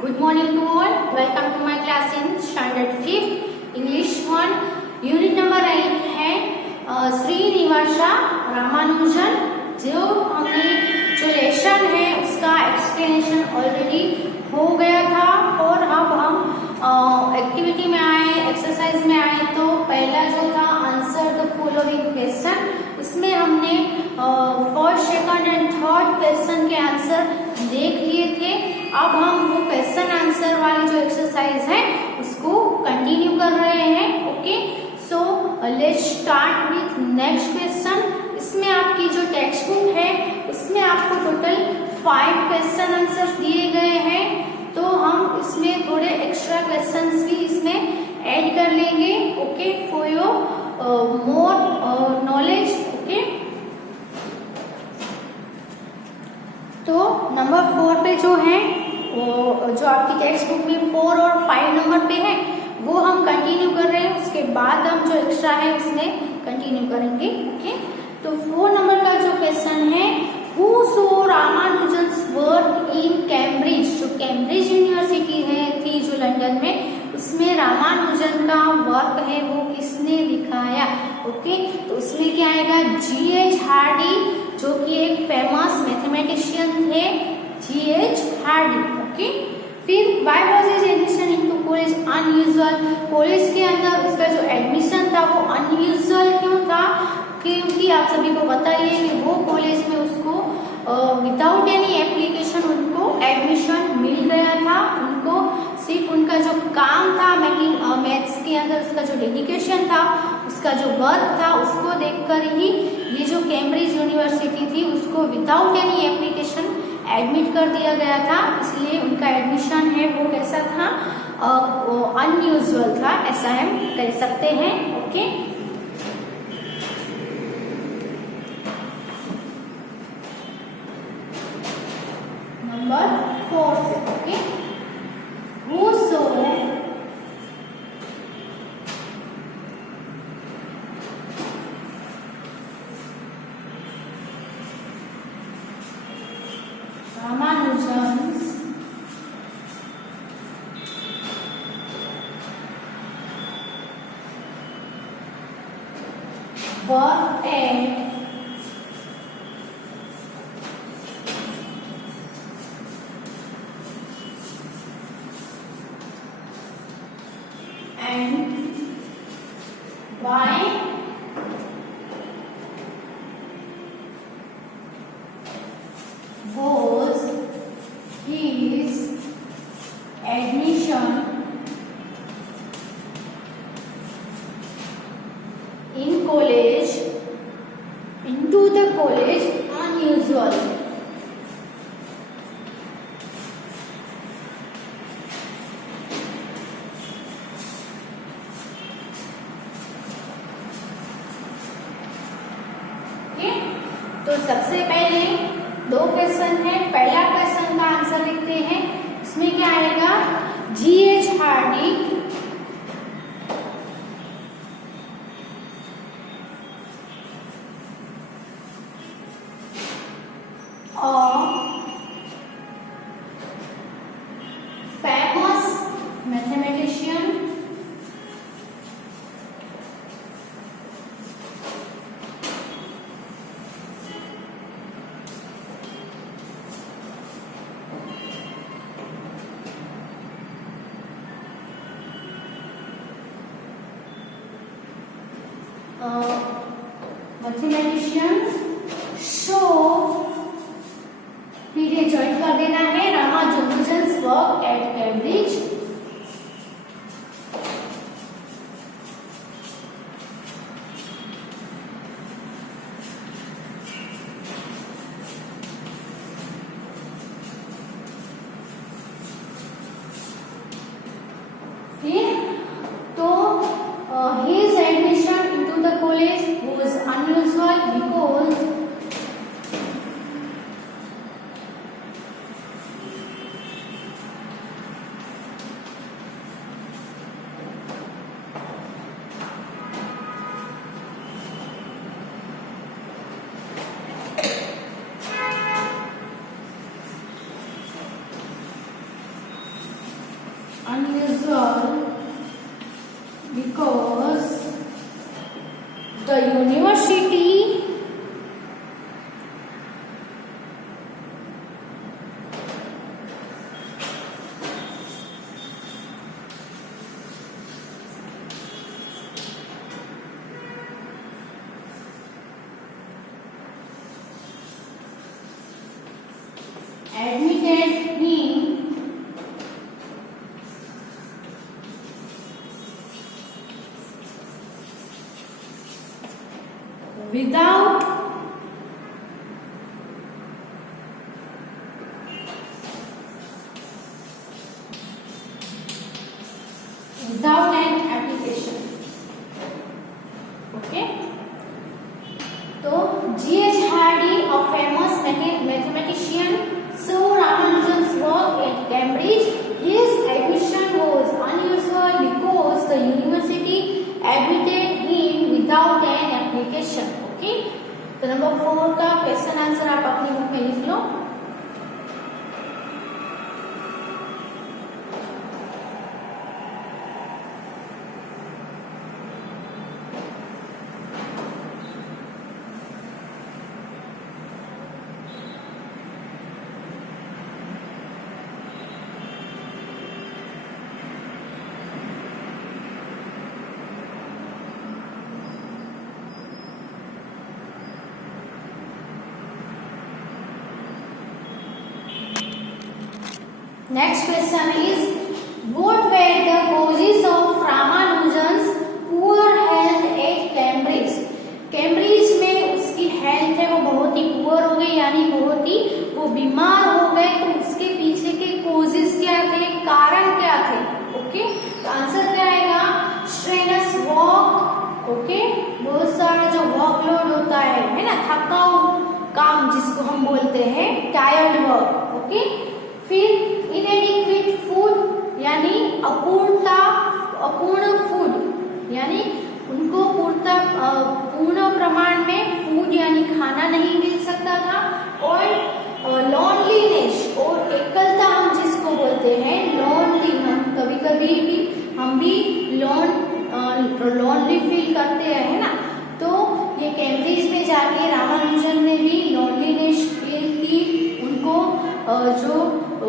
Good morning to all. Welcome to my class in Standard 5th English 1. Unit number 8 है श्रीनिवासा रामानुजन। जो हमने जो lesson है उसका एक्सप्लेनेशन ऑलरेडी हो गया था और अब हम एक्टिविटी में आए, एक्सरसाइज में आए। तो पहला जो था आंसर द फॉलोइंग क्वेश्चन, उसमें हमने first, second and third question के आंसर देख लिए थे। अब हम वो क्वेश्चन आंसर वाली जो एक्सरसाइज है उसको कंटिन्यू कर रहे हैं। Okay, so let's start with next question. इसमें आपकी जो टेक्स्ट बुक है उसमें आपको टोटल 5 क्वेश्चन आंसर्स दिए गए हैं। तो हम इसमें थोड़े एक्स्ट्रा क्वेश्चंस भी इसमें ऐड कर लेंगे। Okay, for your more knowledge. Okay, तो नंबर 4 पे जो है वो जो आपकी टेक्स्ट बुक में 4 और 5 नंबर पे है वो हम कंटिन्यू कर रहे हैं। उसके बाद हम जो एक्स्ट्रा है उसमें कंटिन्यू करेंगे। ओके, तो 4 नंबर का जो क्वेश्चन है, who saw Ramanujan's work in Cambridge. जो कैम्ब्रिज यूनिवर्सिटी है थी जो लंदन में, उसमें रामानुजन का वर्क है वो किसने दिखाया। ओके, तो उसमें क्या आएगा, G.H. हार्डी जो कि एक फेमस मैथमेटिशियन थे, G.H. हार्डी। ओके, फिर why was his admission into college unusual। College के अंदर उसका जो एडमिशन था वो अनयूजुअल क्यों था, क्योंकि आप सभी को पता ही है कि वो कॉलेज में उसको विदाउट एनी एप्लीकेशन उनको एडमिशन मिल गया था। उनको सिर्फ उनका जो काम था मैथ्स के अंदर उसका जो डेडिकेशन था, उसका जो वर्क था, उसको देखकर ही ये जो कैम्ब्रिज यूनिवर्सिटी थी उसको विदाउट एनी एप्लीकेशन एडमिट कर दिया गया था। इसलिए उनका एडमिशन है वो कैसा था, अनयूजुअल था, ऐसा हम कह सकते हैं। ओके, नंबर 4 से। Okay, who so Ramanujan's work at and why was his admission in college into the college unusual। तो सबसे पहले 2 क्वेश्चन है। पहला क्वेश्चन का आंसर लिखते हैं। इसमें क्या आएगा, G.H. Hardy famous mathematician show, फिर ये ज्वाइन कर देना है रामानुजन्स वर्क एट कैम्ब्रिज। फिर तो his admission into the college was unusual because unusual because the university admitted him without an application. Okay, तो G.H. Hardy, a famous mathematician, saw Ramanujan's work at Cambridge. His admission was unusual because the university admitted him without an application. Okay, तो number 4 का question answer आप अपनी book में लिख लो. Next question is, what were the causes of Ramanujan's poor health at Cambridge? Cambridge में उसकी health है वो बहुत ही पुअर हो गई, यानी बहुत ही वो बीमार हो गए. तो उसके पीछे के कॉजेस क्या थे, कारण क्या थे? ओके, तो आंसर क्या आएगा, स्ट्रेनस वॉक. ओके, बहुत सारा जो वर्कलोड होता है ना, थकाऊ काम जिसको हम बोलते हैं टायर्ड वर्क. ओके, फिर इनएडिक्वेट फूड यानी अपूर्ण फूड, यानी उनको पूर्ण प्रमाण में फूड यानी खाना नहीं मिल सकता था. और लॉनलीनेस और एकलता हम जिसको बोलते हैं लॉनली, हम कभी भी लॉनली फील करते हैं ना. तो ये कैम्ब्रिज में जाके रामानुजन ने भी लॉनलीनेस फील की. उनको जो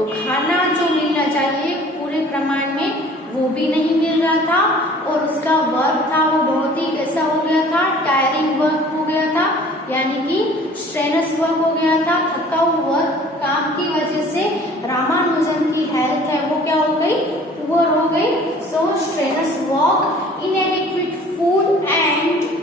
खाना जो मिलना चाहिए पूरे प्रमाण में वो भी नहीं मिल रहा था. और उसका वर्क था वो बहुत ही कैसा हो गया था, टायरिंग वर्क हो गया था, यानी कि स्ट्रेनस वर्क हो गया था, थकाऊ वर्क. काम की वजह से रामानुजन की हेल्थ है वो क्या हो गई, पुअर हो गई. So strenuous work, inadequate food and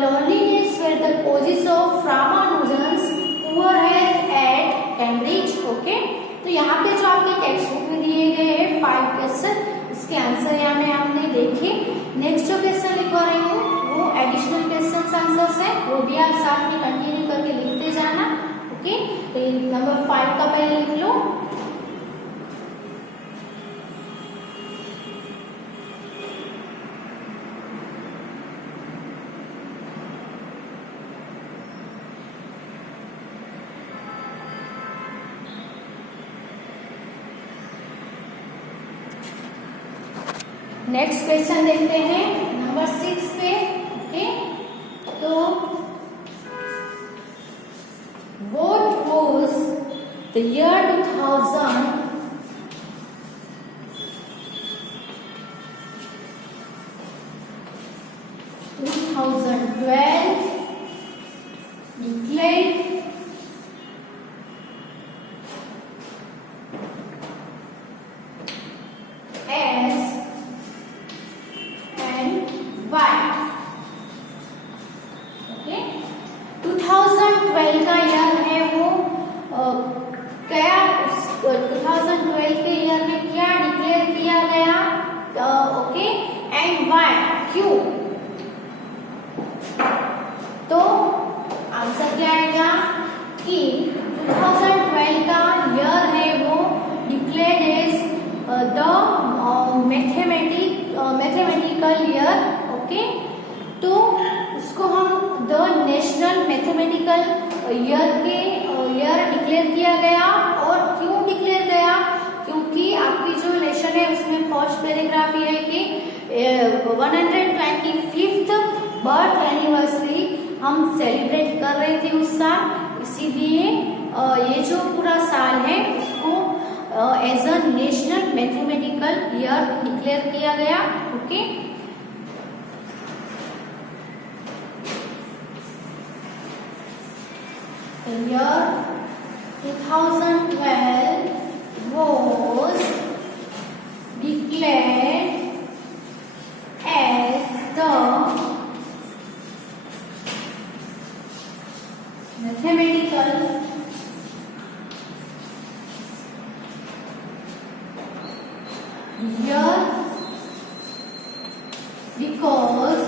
loneliness were the causes of Ramanujan's poor health at Cambridge. Okay, तो यहाँ पे जो आपके टेक्स्ट बुक में दिए गए हैं 5 क्वेश्चन, उसके आंसर यहाँ में आपने देखे. नेक्स्ट जो क्वेश्चन लिखवा रही हूँ वो एडिशनल क्वेश्चन आंसर्स है, वो भी आप साथ में कंटिन्यू करके लिखते जाना. ओके, तो नंबर 5 का पहले लिख लो. नेक्स्ट क्वेश्चन देखते हैं नंबर 6 पे. ओके, तो what was the year 2000 2012 declared as why? Okay, 2012 का ईयर है वो क्या 2012 के ईयर में क्या डिक्लेयर किया गया? ओके, एंड व्हाई, क्यों? तो आंसर क्या आएगा कि 2012 का ईयर है वो declared as the mathematical year. Okay, तो उसको हम the national mathematical year declare किया गया. और क्यों डिक्लेयर गया? क्योंकि आपकी जो लेसन है उसमें 125th बर्थ एनिवर्सरी हम सेलिब्रेट कर रहे थे उस साल, इसीलिए ये जो पूरा साल है उसको as a national mathematical year declare किया गया। Okay, year 2012 was declared as the mathematical year because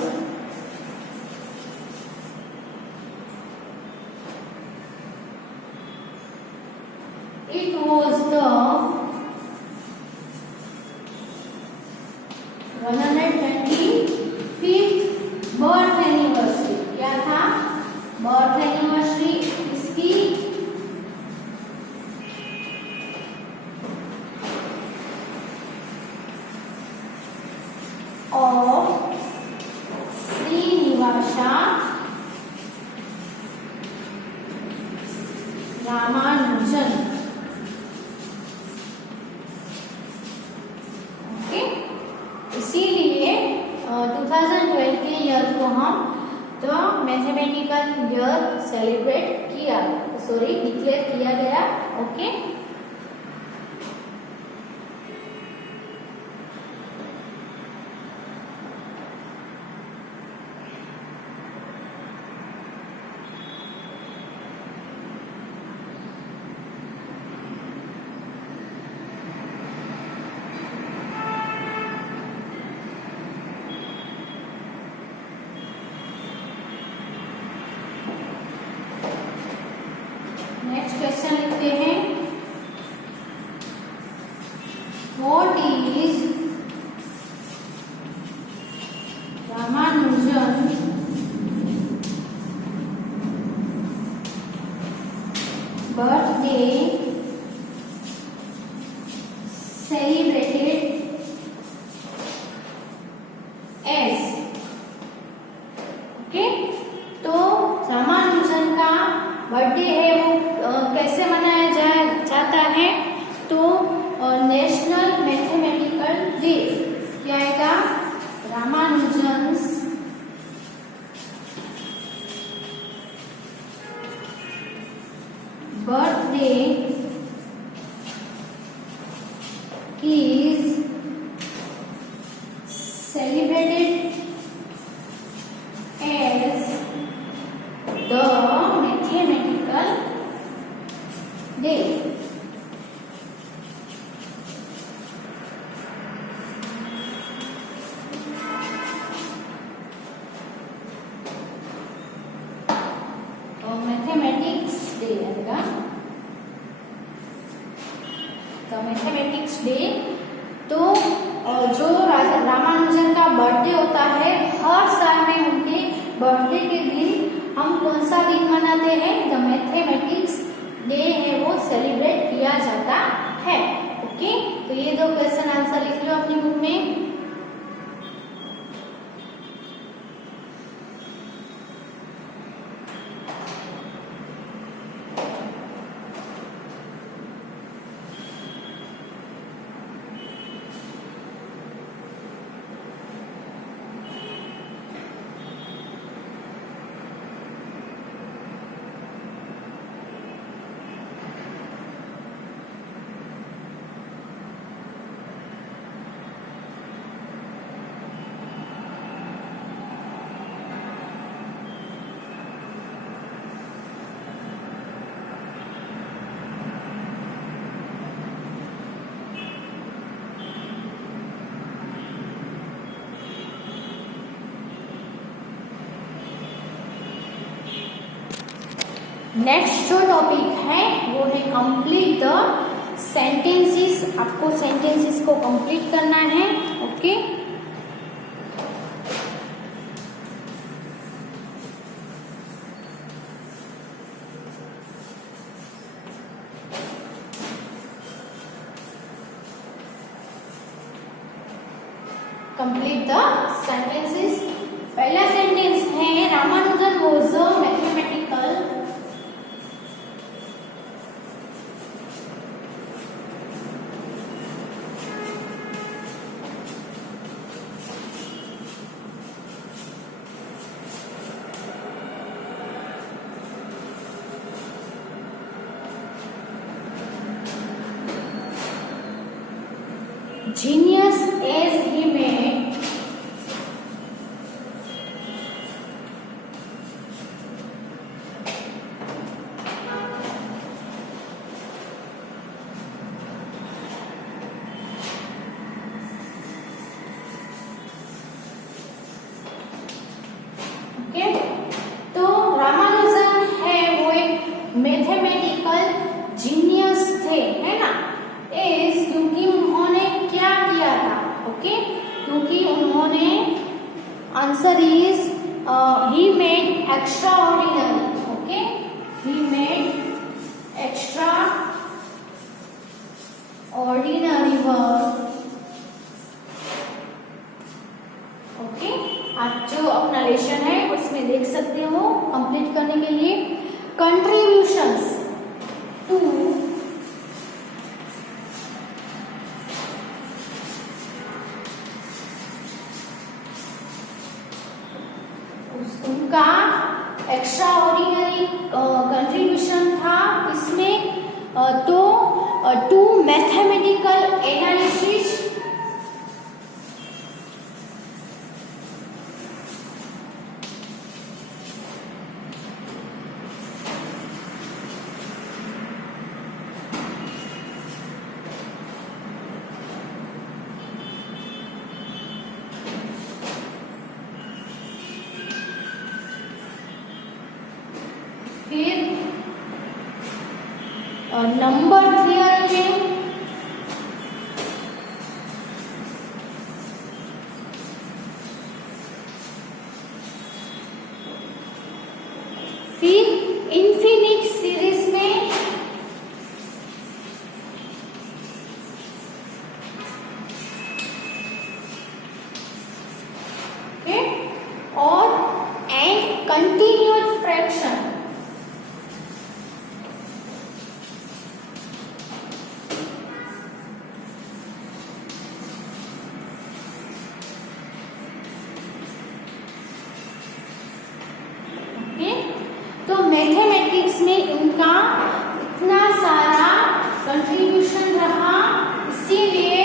it was the 125th birth anniversary. क्या था? बर्थ एनिवर्सरी इसकी ऑफ श्रीनिवासा रामानुजन। इसीलिए 2012 के ईयर को हम तो मैथमेटिकल ईयर सेलिब्रेट किया, डिक्लेयर किया गया। ओके, नेक्स्ट क्वेश्चन लिखते हैं, what is Ramanujan birthday celebrated as. Okay, तो रामानुजन का बर्थडे है वो कैसे मनाया जाता है? तो नेशनल मैथमेटिकल डे। क्या आएगा? Ramanujan's birthday is celebrated as the mathematical day। तो मैथमेटिक्स डे आएगा। तो मैथमेटिक्स डे तो जो रामानुजन का बर्थडे होता है, हर साल में उनके बर्थडे के दिन हम कौन सा दिन मनाते हैं? द मैथमेटिक्स डे है वो सेलिब्रेट किया जाता है। ओके, तो ये दो क्वेश्चन आंसर लिख लो अपनी बुक में। नेक्स्ट जो टॉपिक है वो है कंप्लीट द सेंटेंसेस। आपको सेंटेंसेस को कंप्लीट करना है। Okay, complete the sentences. पहला सेंटेंस है Ramanujan was a mathematical genius as he made okay. तो रामानुजन है वो एक मैथमेटिकल जीनियस थे, है ना। एज क्योंकि उन्होंने क्या किया था, ओके, क्योंकि उन्होंने answer is he made extra ordinary, okay, he made extra ordinary work, okay. आप जो अपना लेसन है उसमें देख सकते हो कंप्लीट करने के लिए। कंट्रीब्यूशंस टू उनका एक्स्ट्रा ऑर्डिनरी कंट्रीब्यूशन था इसमें तो टू मैथमेटिकल एनालिसिस फिर नंबर थियरी में फिर इन्फिनिट सीरीज में ओके और एंड कंटिन्यूड फ्रैक्शन तो मैथमेटिक्स में उनका इतना सारा कंट्रीब्यूशन रहा, इसीलिए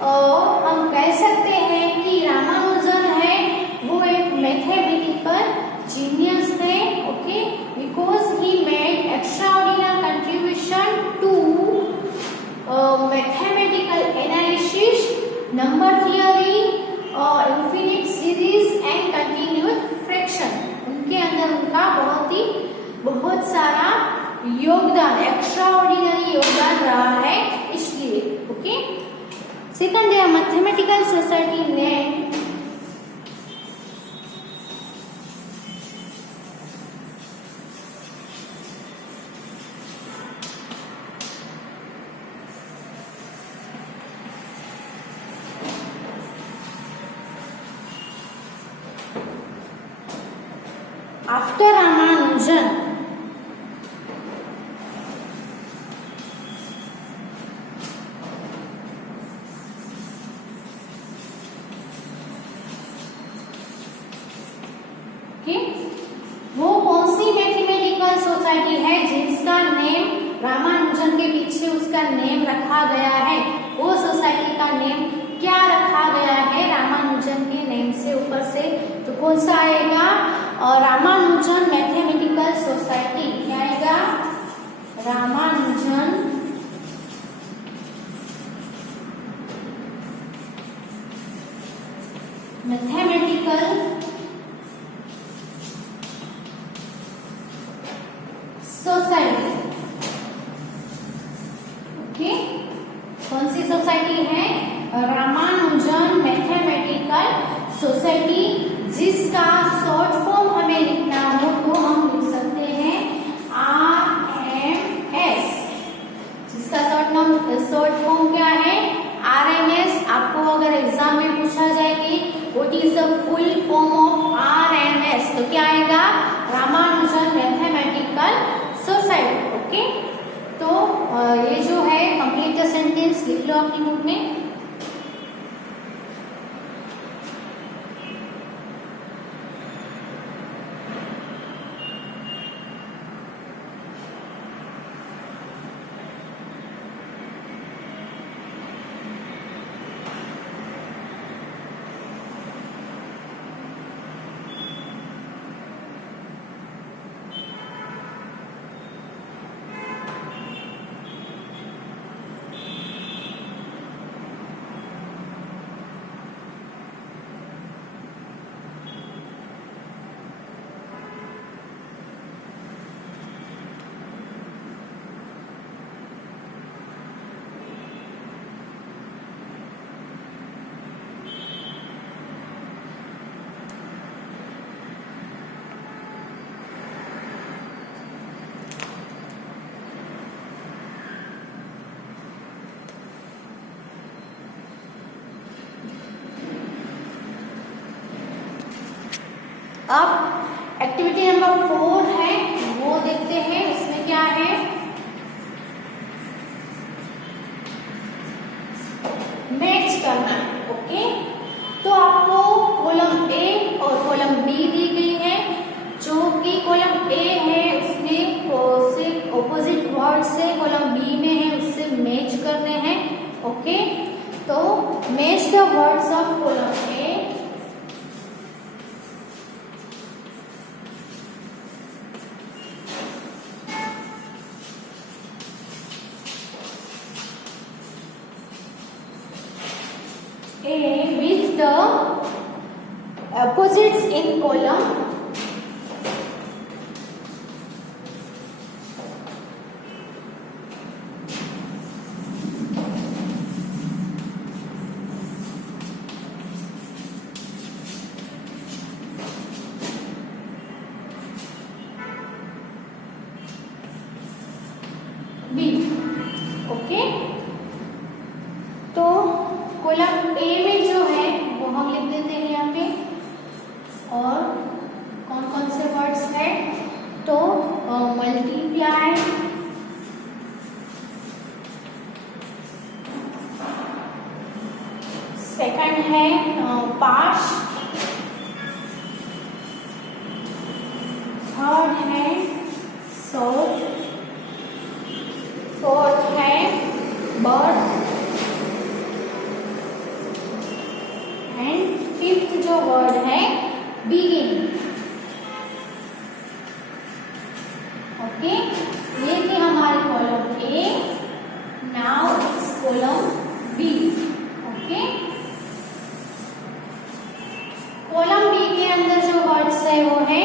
हम कह सकते हैं कि रामानुजन है वो एक मैथमेटिकल जीनियस थे, okay, because he made extraordinary contribution to mathematical analysis, number theory, infinite series and continued fraction. उनके अंदर उनका बहुत सारा योगदान, एक्स्ट्रा ऑर्डिनरी योगदान रहा है, इसलिए, ओके। सेकंड है मैथमेटिकल सोसाइटी ने आफ्टर रामानुजन वो कौन सी मैथमेटिकल सोसाइटी है जिसका नेम रामानुजन के पीछे उसका नेम रखा गया है, वो सोसाइटी का नेम क्या रखा गया है रामानुजन के नेम से ऊपर से, तो कौन सा आएगा? और रामानुजन मैथमेटिकल सोसाइटी क्या आएगा? Ramanujan mathematical society, okay. कौन सी सोसाइटी है? रामानुजन मैथमेटिकल सोसाइटी, जिसका शॉर्ट फॉर्म हमें लिखना हो तो हम लिख सकते हैं RMS। जिसका शॉर्ट फॉर्म क्या है? RMS। आपको अगर एग्जाम में पूछा जाए कि फॉर्म ऑफ RMS, तो क्या आएगा, रामानुजन मैथमेटिकल सोसाइटी। ओके, तो ये जो है कंप्लीट द सेंटेंस लिख लो अपनी बुक में। अब एक्टिविटी नंबर 4 है, वो देखते हैं। इसमें क्या है, मैच करना है। ओके, तो आपको कॉलम ए और कॉलम बी दी गई है। जो कि कॉलम ए है उसमें ऑपोजिट वर्ड से कॉलम बी में है उससे मैच करने हैं। ओके, तो match the words of column A with the opposites in column B। Okay, तो कॉलम ए में जो है वो हम लिख देते हैं यहाँ पे। और कौन कौन से वर्ड्स है, तो मल्टीप्लाई, सेकंड है पास, थर्ड है सोल्व, फोर्थ है बर्थ, एंड फिफ्थ जो वर्ड है बिगिन। ओके, ये थी हमारी column A. Now it's column B. Okay, column B के अंदर जो वर्ड्स है वो है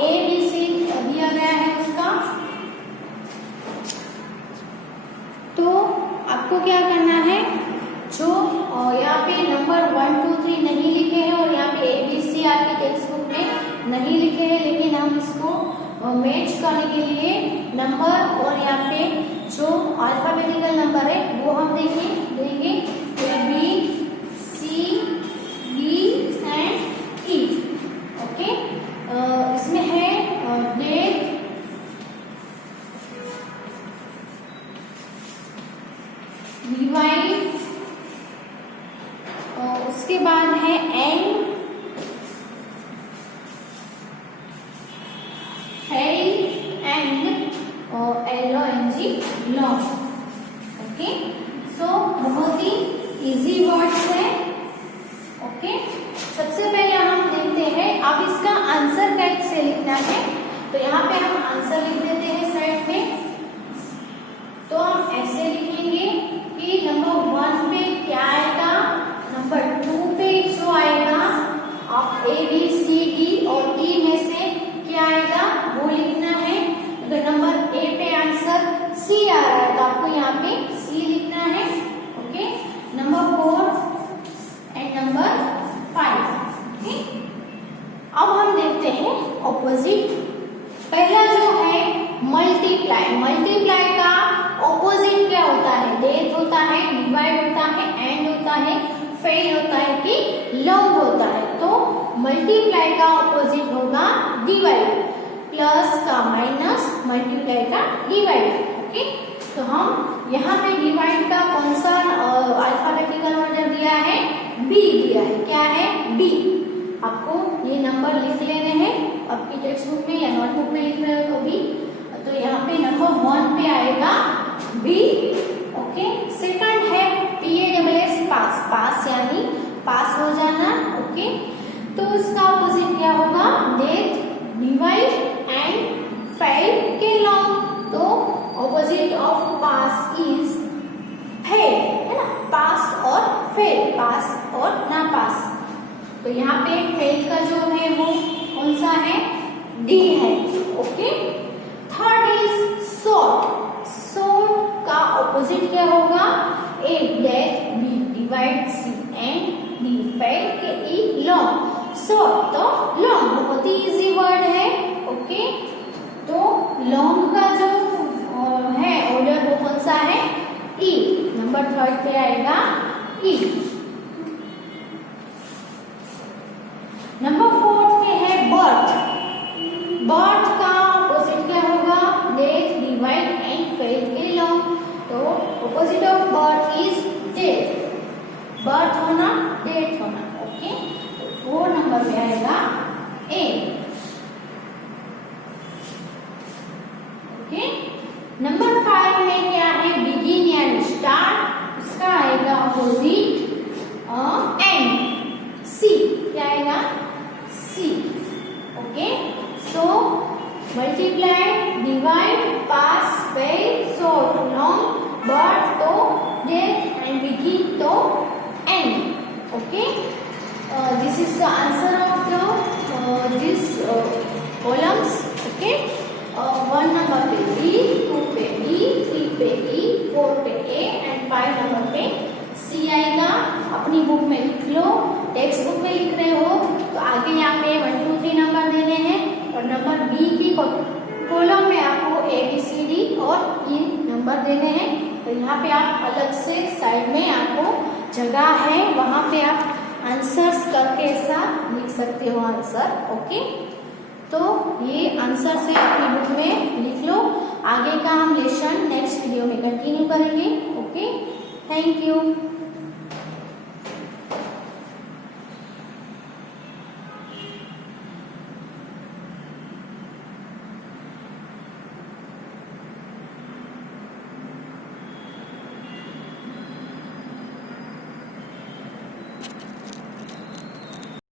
ए बी सी दिया गया है उसका। तो आपको क्या करना है, जो यहाँ पे नंबर 1 2 3 नहीं लिखे हैं और यहाँ पे ABC आपकी टेक्स्ट बुक में नहीं लिखे हैं, लेकिन हम इसको मैच करने के लिए नंबर और यहाँ पे जो अल्फाबेटिकल नंबर है वो हम देंगे B C D and E। Okay, इसमें है डेट, डिवाइड, उसके बाद है एंड, LONG, लॉन्ग। ओके, सो बहुत ही इजी वर्ड्स है। ओके, सबसे पहले हम देखते हैं अब इसका आंसर कैसे लिखना है। तो यहाँ पे हम आंसर लिख देते हैं साइड में। तो हम ऐसे लिखेंगे कि नंबर 1 पे क्या आएगा, नंबर 2 पे जो आएगा आप ABCD और E में से क्या आएगा वो लिखना है। अगर नंबर ए पे आंसर C आ रहा है तो आपको यहाँ पे C लिखना है। Okay, number 4 and number 5। Okay, अब हम देखते हैं ऑपोजिट। पहला जो है फेल होता है कि लॉन्ग होता है। तो मल्टीप्लाई का ऑपोजिट होगा डिवाइड, प्लस का माइनस, मल्टीप्लाई का डिवाइड। ओके, तो हम यहाँ पे डिवाइड का कौन सा अल्फाबेटिकल ऑर्डर दिया है, बी दिया है। क्या है, बी। आपको ये नंबर लिख लेने हैं आपकी टेक्स्ट बुक में या नोटबुक में लिख रहे हो तो भी। तो यहाँ पे नंबर 1 पे आएगा बी। ओके, सेकंड है PASS, पास, पास यानी पास हो जाना। ओके, तो उसका ऑपोजिट क्या होगा, डेथ, डिवाइड एंड फेल के लॉन्ग। तो opposite of pass is fail, है ना, पास और फेल, पास और ना पास। तो यहाँ पे फेल का जो है वो कौन सा है, डी है। Okay, third is short, short का ऑपोजिट क्या होगा, A death, B divide, C end D fail के ई लॉन्ग। शॉर्ट तो लॉन्ग, बहुत ही इजी वर्ड है। ओके, तो लॉन्ग का जो है ऑर्डर वो कौन सा है, ई। नंबर 3 पे आएगा ई। नंबर 4 पे है बर्थ। बर्थ का ऑपोजिट क्या होगा, डेथ, डिवाइड एंड फेल के लॉन्ग। तो opposite of birth is death, birth होना, डेथ होना। ओके, तो 4 नंबर पे आएगा ए। ओके, नंबर 5 में क्या है, बिगिन यानी स्टार्ट, उसका आएगा ऑपोजिट एंड, सी। क्या आएगा, सी। ओके, सो मल्टीप्लाई, डिवाइड, पास, फेल, शॉर्ट, लॉन्ग, बर्थ तो डेथ एंड बिगिन तो and. Okay, this is the answer of the this columns. Okay, 1 number पे बी, 2 पे बी, 3 पे ई, 4 पे ए एंड 5 नंबर पे सी आएगा। अपनी बुक में लिख लो, टेक्स्ट बुक में लिख रहे हो तो आगे यहाँ पे 1, 2, 3 नंबर देने हैं और नंबर बी की कॉलम में आपको ABCD और ई नंबर देने हैं। तो यहाँ पे आप अलग से साइड में आपको जगह है, वहाँ पे आप आंसर्स करके ऐसा लिख सकते हो आंसर। ओके, तो ये आंसर से अपनी बुक में लिख लो। आगे का हम लेसन नेक्स्ट वीडियो में कंटिन्यू करेंगे। Okay, thank you.